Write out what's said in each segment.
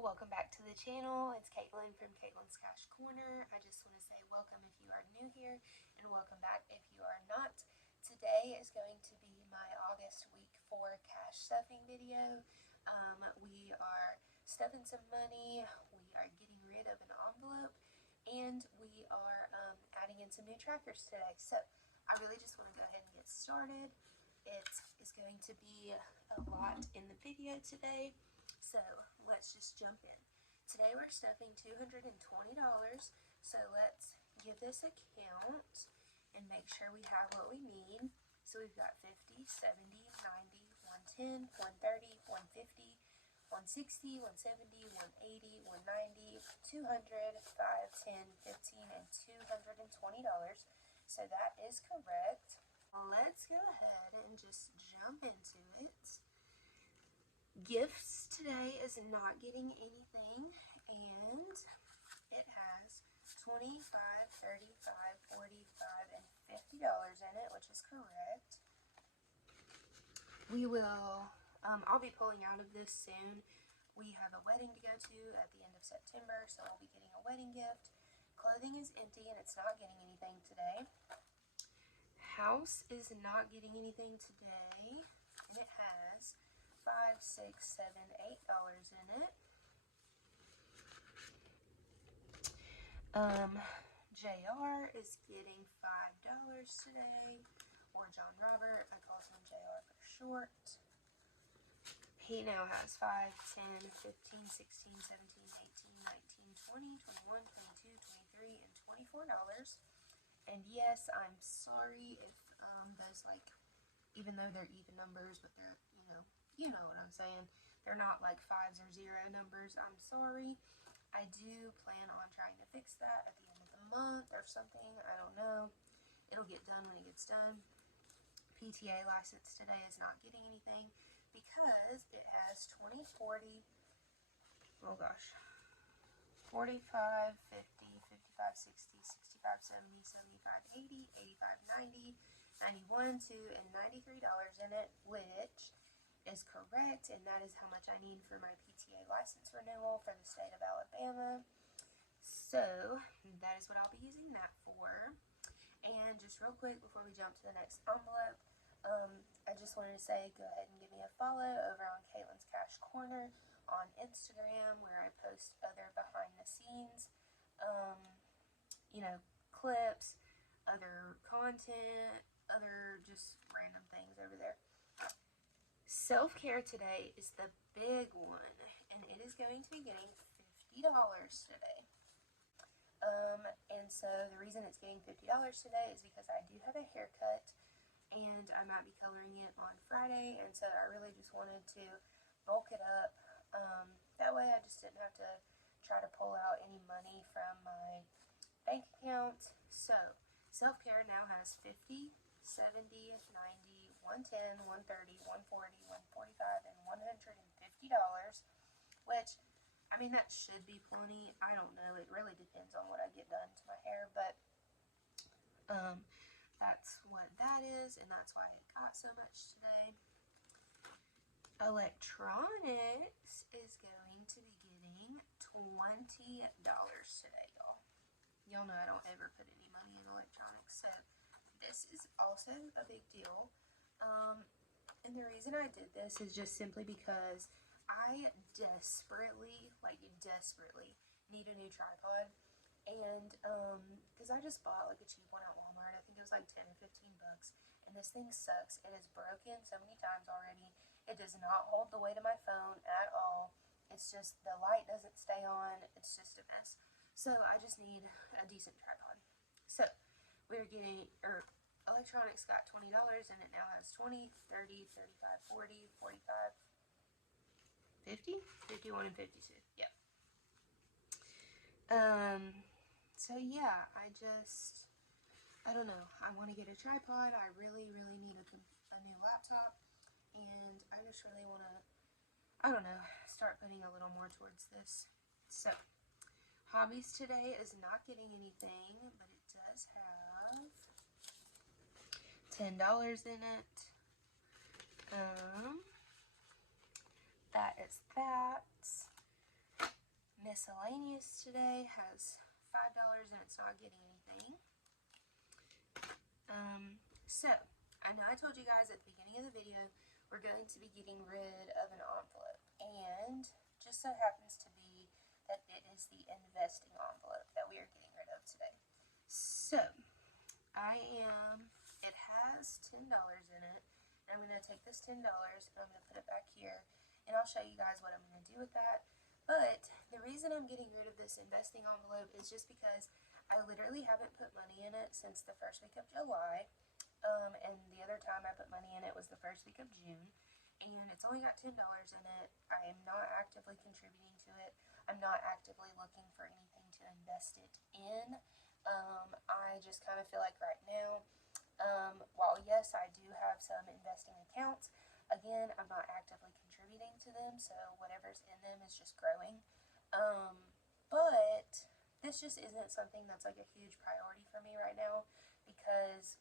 Hello, welcome back to the channel. It's Caitlin from Caitlin's Cash Corner. I just want to say welcome if you are new here and welcome back if you are not. Today is going to be my August week 4 cash stuffing video. We are stuffing some money, we are getting rid of an envelope, and we are adding in some new trackers today. So I really just want to go ahead and get started. It is going to be a lot in the video today. So let's just jump in. Today we're stuffing $220, so let's give this a count and make sure we have what we need. So we've got 50, 70, 90, 110, 130, 150, 160, 170, 180, 190, 200, 5, 10, 15, and $220. So that is correct. Let's go ahead and just jump into it. Gifts today is not getting anything, and it has $25, $35, $45, and $50 in it, which is correct. We will, I'll be pulling out of this soon. We have a wedding to go to at the end of September, so I'll be getting a wedding gift. Clothing is empty, and it's not getting anything today. House is not getting anything today, and it has $5, $6, $7, $8 in it. JR is getting $5 today, or John Robert. I call him JR for short. He now has 5, 10, 15, 16, 17, 18, 19, 20, 21, 22, 23, and $24. And yes, I'm sorry if those, like, even though they're even numbers, but they're, you know what I'm saying. They're not like 5s or 0 numbers. I'm sorry. I do plan on trying to fix that at the end of the month or something. I don't know. It'll get done when it gets done. PTA license today is not getting anything because it has 20, 40, oh gosh, 45, 50, 55, 60, 65, 70, 75, 80, 85, 90, 91, 2, and $93 in it, which is correct, and that is how much I need for my PTA license renewal for the state of Alabama. So that is what I'll be using that for. And just real quick before we jump to the next envelope, I just wanted to say go ahead and give me a follow over on Caitlin's Cash Corner on Instagram, where I post other behind the scenes, clips, other content, other just random things over there. Self-care today is the big one, and it is going to be getting $50 today. And so the reason it's getting $50 today is because I do have a haircut, and I might be coloring it on Friday, and so I really just wanted to bulk it up. That way I just didn't have to try to pull out any money from my bank account. So self-care now has 50, 70, 90, 110, 130, 140, 145, and $150, which, I mean, that should be plenty. I don't know. It really depends on what I get done to my hair, but that's what that is, and that's why it got so much today. Electronics is going to be getting $20 today, y'all. Y'all know I don't ever put any money in electronics, so this is also a big deal. And the reason I did this is just simply because I desperately need a new tripod. And because I just bought like a cheap one at Walmart. I think it was like 10 or 15 bucks, and this thing sucks. It is broken so many times already. It does not hold the weight of my phone at all. It's just the light doesn't stay on. It's just a mess. So I just need a decent tripod. So we're getting, electronics got $20, and it now has 20, 30, 35, 40, 45, 50, 51, and 52. Yep. So yeah, I don't know. I want to get a tripod. I really, really need a new laptop, and I just really want to, I don't know, start putting a little more towards this. So hobbies today is not getting anything, but it does have $10 in it. That is that. Miscellaneous today has $5 and it's not getting anything. So, I know I told you guys at the beginning of the video we're going to be getting rid of an envelope, and just so happens to be that it is the investing envelope that we are getting rid of today. So, it has $10 in it, and I'm going to take this $10 and I'm going to put it back here, and I'll show you guys what I'm going to do with that. But the reason I'm getting rid of this investing envelope is just because I literally haven't put money in it since the first week of July. And the other time I put money in it was the first week of June, and it's only got $10 in it. I am not actively contributing to it. I'm not actively looking for anything to invest it in. I just kind of feel like right now, while yes, I do have some investing accounts, again, I'm not actively contributing to them, so whatever's in them is just growing. But this just isn't something that's like a huge priority for me right now, because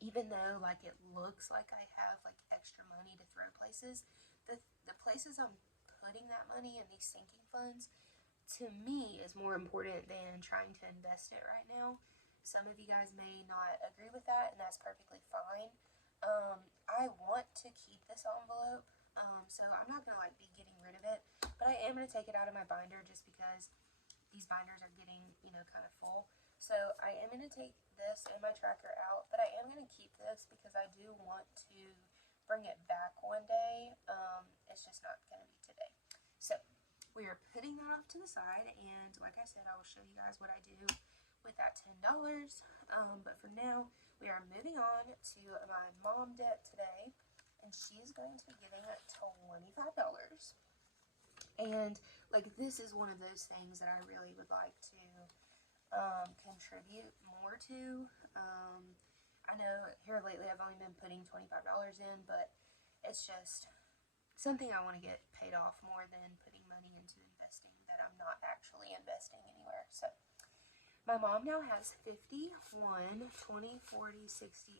even though like it looks like I have like extra money to throw places, the places I'm putting that money in, these sinking funds, to me is more important than trying to invest it right now. Some of you guys may not agree with that, and that's perfectly fine. I want to keep this envelope, so I'm not gonna like be getting rid of it, but I am gonna take it out of my binder just because these binders are getting, you know, kind of full. So I am going to take this and my tracker out, but I am going to keep this because I do want to bring it back one day. It's just not going to be today. So we are putting that off to the side, and like I said, I will show you guys what I do with that $10. But for now, we are moving on to my mom debt today, and she is going to be giving it $25. And like, this is one of those things that I really would like to contribute more to. I know here lately I've only been putting $25 in, but it's just something I want to get paid off more than putting money into investing that I'm not actually investing anywhere. So my mom now has 51, 20, 40, 60,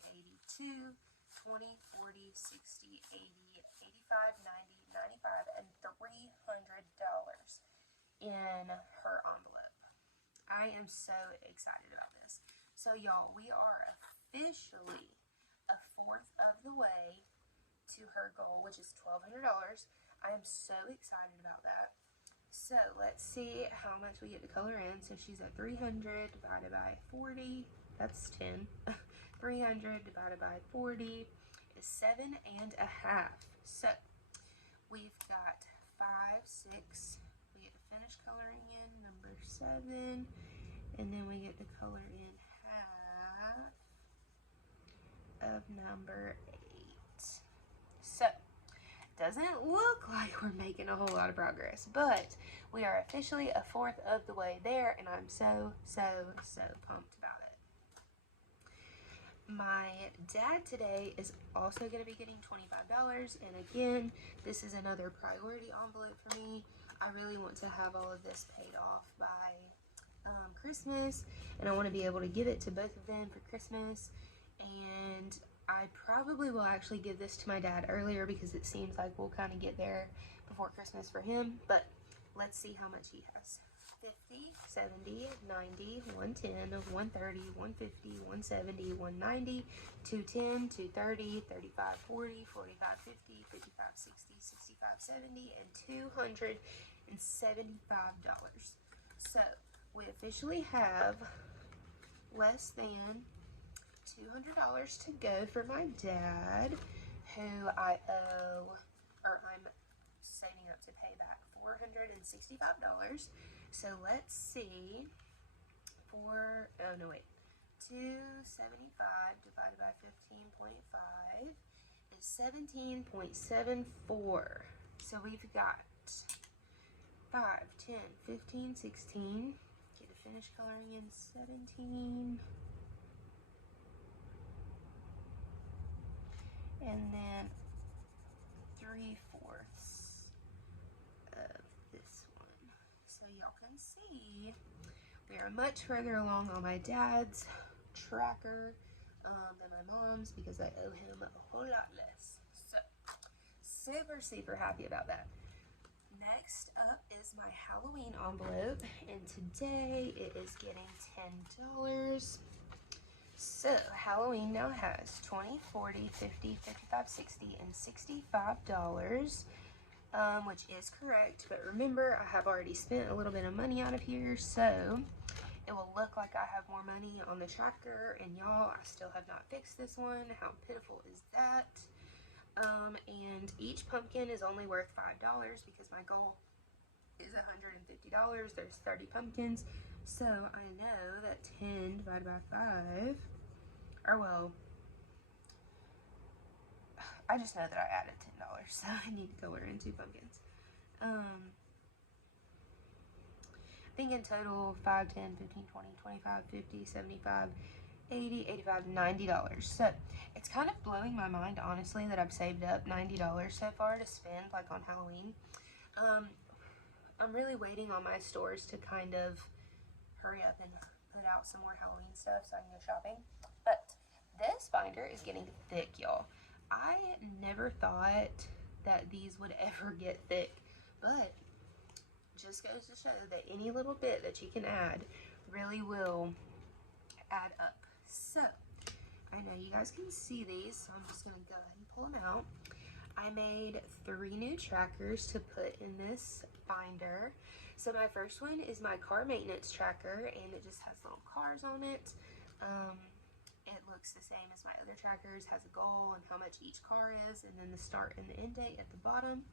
82, 20, 40, 60, 80, 85, 90, 95, and $300 in her envelope. I am so excited about this. So y'all, we are officially a fourth of the way to her goal, which is $1,200. I am so excited about that. So let's see how much we get to color in. So she's at 300 divided by 40. That's 10. 300 divided by 40 is 7.5. So we've got 5, 6. We get to finish coloring in number 7. And then we get to color in half of number 8. So, doesn't look like we're making a whole lot of progress, but we are officially a fourth of the way there, and I'm so pumped about it. My dad today is also going to be getting $25, and again, this is another priority envelope for me. I really want to have all of this paid off by Christmas, and I want to be able to give it to both of them for Christmas. And I probably will actually give this to my dad earlier because it seems like we'll kind of get there before Christmas for him. But let's see how much he has. 50, 70, 90, 110, 130, 150, 170, 190, 210, 230, 35, 40, 45, 50, 55, 60, 65, 70, and $275. So we officially have less than $200 to go for my dad, who I owe, or I'm saving up to pay back $465. So let's see, 275 divided by 15.5 is 17.74. So we've got 5, 10, 15, 16. Get to finish coloring in 17. And then 3/4 of this one. So y'all can see we are much further along on my dad's tracker than my mom's because I owe him a whole lot less. So super happy about that. Next up is my Halloween envelope, and today it is getting $10. So Halloween now has 20, 40, 50, 55, 60, and $65, which is correct. But remember, I have already spent a little bit of money out of here, so it will look like I have more money on the tracker. And y'all, I still have not fixed this one. How pitiful is that? And each pumpkin is only worth $5 because my goal is $150. There's 30 pumpkins. So I know that 10 divided by 5, or well, I just know that I added $10, so I need to go order in 2 pumpkins. I think in total 5, 10, 15, 20, 25, 50, 75, 80, 85, $90. So it's kind of blowing my mind, honestly, that I've saved up $90 so far to spend like on Halloween. I'm really waiting on my stores to kind of hurry up and put out some more Halloween stuff so I can go shopping. But this binder is getting thick, y'all. I never thought that these would ever get thick, but just goes to show that any little bit that you can add really will add up. So I know you guys can see these, so I'm just gonna go ahead and pull them out. I made 3 new trackers to put in this binder. So my first one is my car maintenance tracker, and it just has little cars on it. It looks the same as my other trackers, has a goal and how much each car is, and then the start and the end date at the bottom.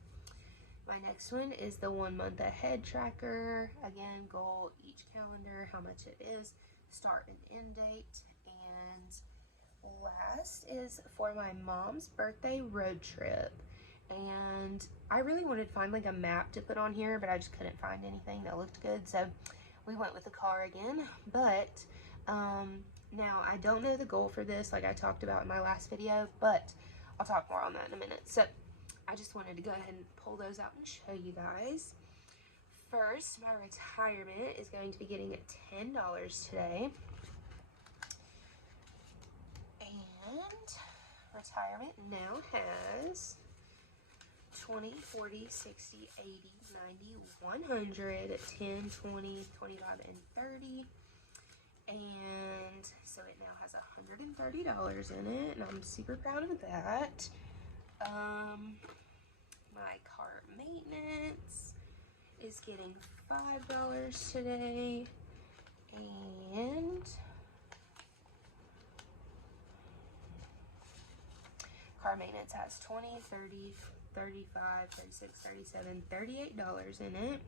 My next one is the 1 month ahead tracker. Again, goal, each calendar, how much it is, start and end date. And last is for my mom's birthday road trip. And I really wanted to find like a map to put on here, but I just couldn't find anything that looked good. So we went with the car again. But now I don't know the goal for this like I talked about in my last video, but I'll talk more on that in a minute. So I just wanted to go ahead and pull those out and show you guys. First, my retirement is going to be getting $10 today. And retirement now has 20, 40, 60, 80, 90, 100, 10, 20, 25, and 30. And so it now has $130 in it, and I'm super proud of that. My car maintenance is getting $5 today, and car maintenance has 20, 30, 35, 36, 37, $38 in it.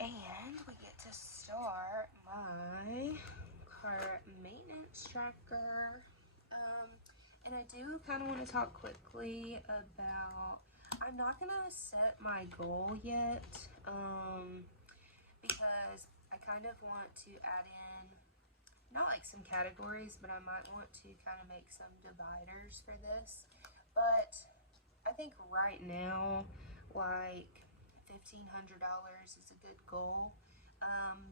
And we get to start my car maintenance tracker. And I do kind of want to talk quickly about, I'm not going to set my goal yet, because I kind of want to add in, not like some categories, but I might want to kind of make some dividers for this. But I think right now, like $1,500 is a good goal,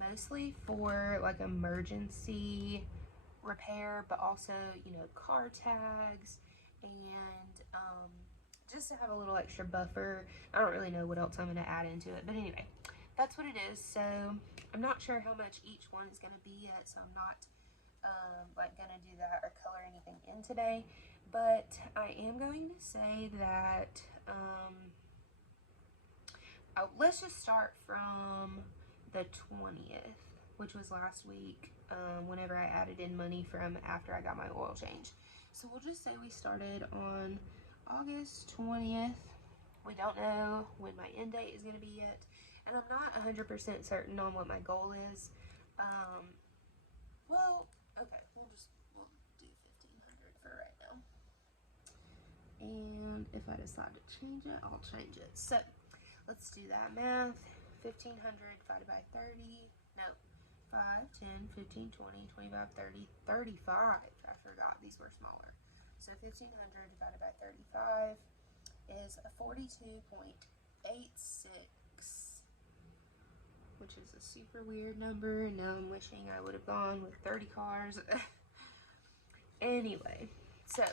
mostly for like emergency repair, but also, you know, car tags, and just to have a little extra buffer. I don't really know what else I'm going to add into it, but anyway, that's what it is. So I'm not sure how much each one is going to be yet, so I'm not like going to do that or color anything in today. But I am going to say that let's just start from the 20th, which was last week, whenever I added in money from after I got my oil change. So we'll just say we started on August 20th. We don't know when my end date is going to be yet, and I'm not 100% certain on what my goal is. Well, okay, we'll do 1,500 for right now. And if I decide to change it, I'll change it. So let's do that math. 1,500 divided by 30. No, 5, 10, 15, 20, 25, 30, 35. I forgot these were smaller. So 1,500 divided by 35 is 42.86, which is a super weird number. And now I'm wishing I would have gone with 30 cars. Anyway, so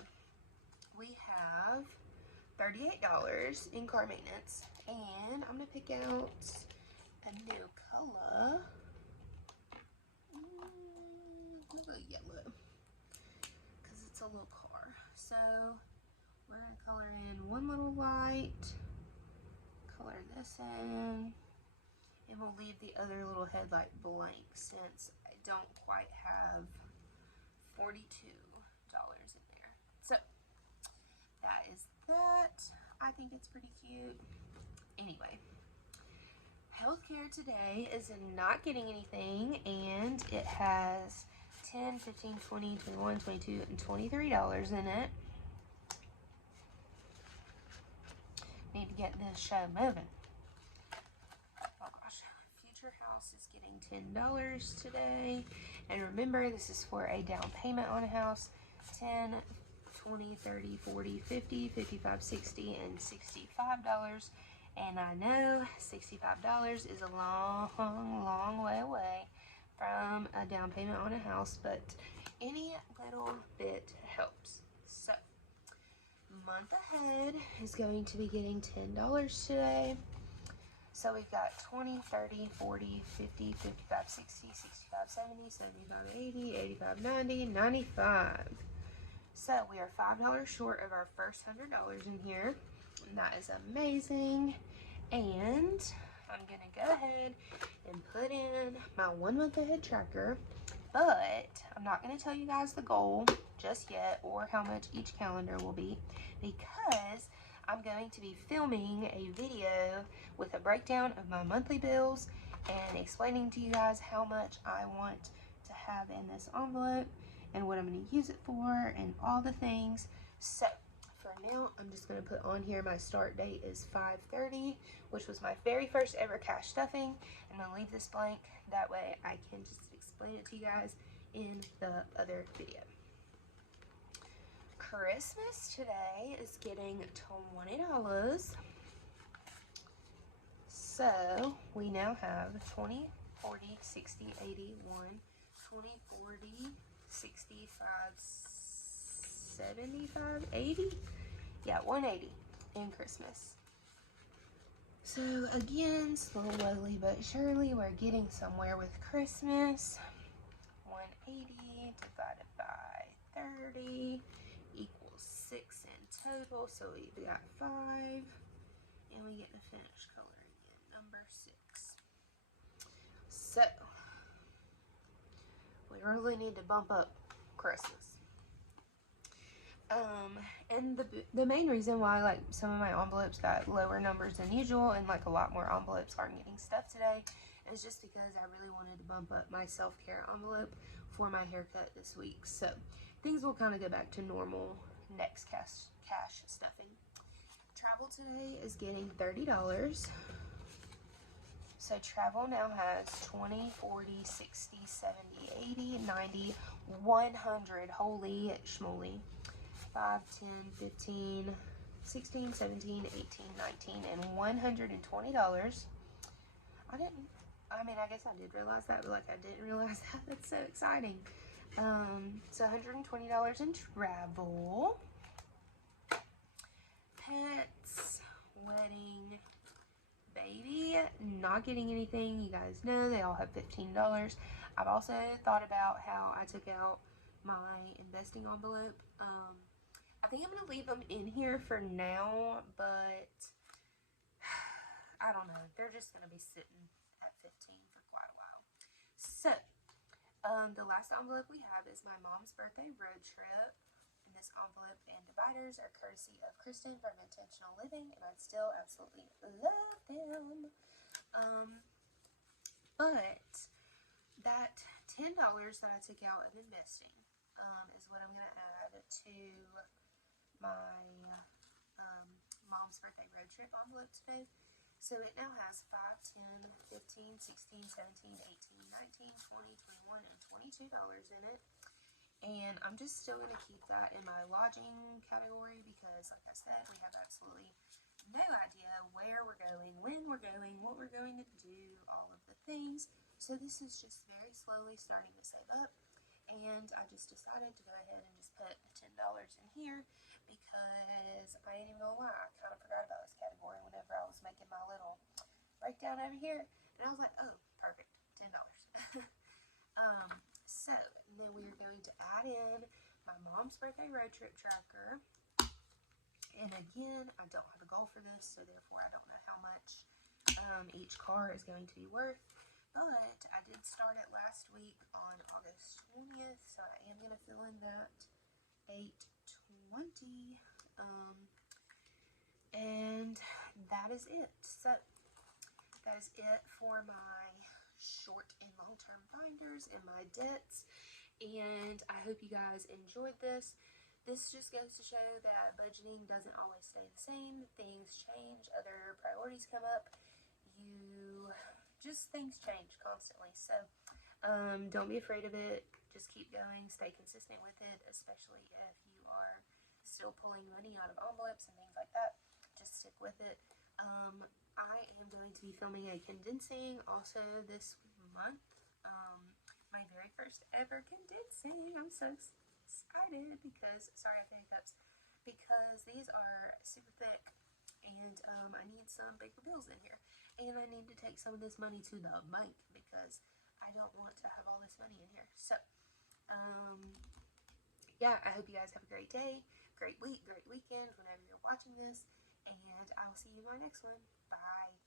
we have $38 in car maintenance. And I'm going to pick out a new color. Maybe yellow. Because it's a little car. So we're going to color in one little light. Color this in. And we'll leave the other little headlight blank since I don't quite have $42 in there. So that is that. I think it's pretty cute. Anyway, healthcare today is not getting anything, and it has $10, $15, $20, $21, $22, and $23 in it. Need to get this show moving. Oh gosh, Future House is getting $10 today. And remember, this is for a down payment on a house. 10, 20, 30, 40, 50, 55, 60, and $65. And I know $65 is a long, long way away from a down payment on a house, but any little bit helps. So, month ahead is going to be getting $10 today. So we've got 20, 30, 40, 50, 55, 60, 65, 70, 75, 80, 85, 90, 95. So we are $5 short of our first $100 in here. And that is amazing. And I'm going to go ahead and put in my 1 month ahead tracker. But I'm not going to tell you guys the goal just yet or how much each calendar will be, because I'm going to be filming a video with a breakdown of my monthly bills and explaining to you guys how much I want to have in this envelope and what I'm going to use it for and all the things. So for now, I'm just going to put on here my start date is 5/30, which was my very first ever cash stuffing. I'm going to leave this blank. That way I can just explain it to you guys in the other video. Christmas today is getting $20. So we now have 20, 40, 60, 80, 1, 20, 40, 65, 75, 80? Yeah, 180 in Christmas. So again, slowly but surely, we're getting somewhere with Christmas. 180 divided by 30 equals 6 in total. So we got 5, and we get to finish coloring in number 6. So we really need to bump up Christmas. And the main reason why like some of my envelopes got lower numbers than usual and like a lot more envelopes aren't getting stuffed today is just because I really wanted to bump up my self-care envelope for my haircut this week. So things will kind of go back to normal next cash stuffing. Travel today is getting $30. So travel now has 20, 40, 60, 70, 80, 90, 100. Holy schmoly. 5, 10, 15, 16, 17, 18, 19, and $120. I guess I did realize that, but like I didn't realize that. That's so exciting. So $120 in travel. Pets, wedding, baby, not getting anything. You guys know they all have $15. I've also thought about how I took out my investing envelope. I think I'm going to leave them in here for now, but I don't know. They're just going to be sitting at 15 for quite a while. So, the last envelope we have is my mom's birthday road trip. And this envelope and dividers are courtesy of Kristen from Intentional Living, and I still absolutely love them. But that $10 that I took out of investing is what I'm going to add to my mom's birthday road trip envelope today. So it now has 5, 10, 15, 16, 17, 18, 19, 20, 21, and $22 in it. And I'm just still going to keep that in my lodging category because, like I said, we have absolutely no idea where we're going, when we're going, what we're going to do, all of the things. So this is just very slowly starting to save up. And I just decided to go ahead and just put $10 in here because I ain't even gonna lie, I kind of forgot about this category whenever I was making my little breakdown over here, and I was like, oh, perfect, $10. So then we are going to add in my mom's birthday road trip tracker, and again, I don't have a goal for this, so therefore I don't know how much each car is going to be worth, but I did start it last week on August 20th, so I am going to fill in that $8.20, and that is it. So that is it for my short and long-term binders and my debts, and I hope you guys enjoyed this. This just goes to show that budgeting doesn't always stay the same. Things change, other priorities come up, things change constantly. So don't be afraid of it. Just keep going, stay consistent with it, especially if you are still pulling money out of envelopes and things like that. Just stick with it. I am going to be filming a condensing also this month. My very first ever condensing. I'm so excited because, sorry I have hiccups, because these are super thick and I need some bigger bills in here. And I need to take some of this money to the bank because I don't want to have all this money in here. So, yeah, I hope you guys have a great day, great week, great weekend whenever you're watching this. And I will see you in my next one. Bye.